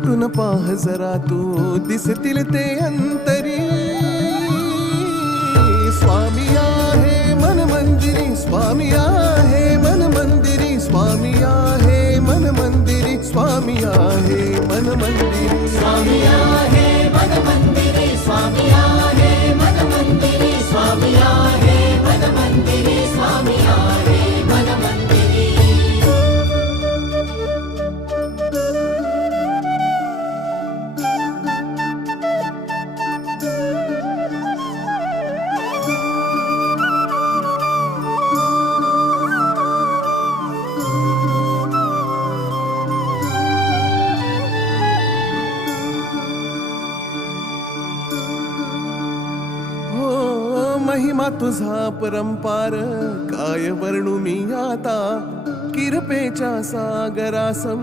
भेटून पाह जरा तू दिसतील ते अंतरी. स्वामी आहे मन मंदिरी, स्वामी आहे मन मंदिरी, स्वामी आहे मन मंदिरी, स्वामी आहे मन मंदिरी. स्वामी आहे मन मंदिरी, स्वामी आहे मन मंदिरी, स्वामी आहे मन मंदिरी, स्वामी आहे मन मंदिरी. महिमा तुझा परंपार काय वर्णू मी आता. किरपेच्या सागरासम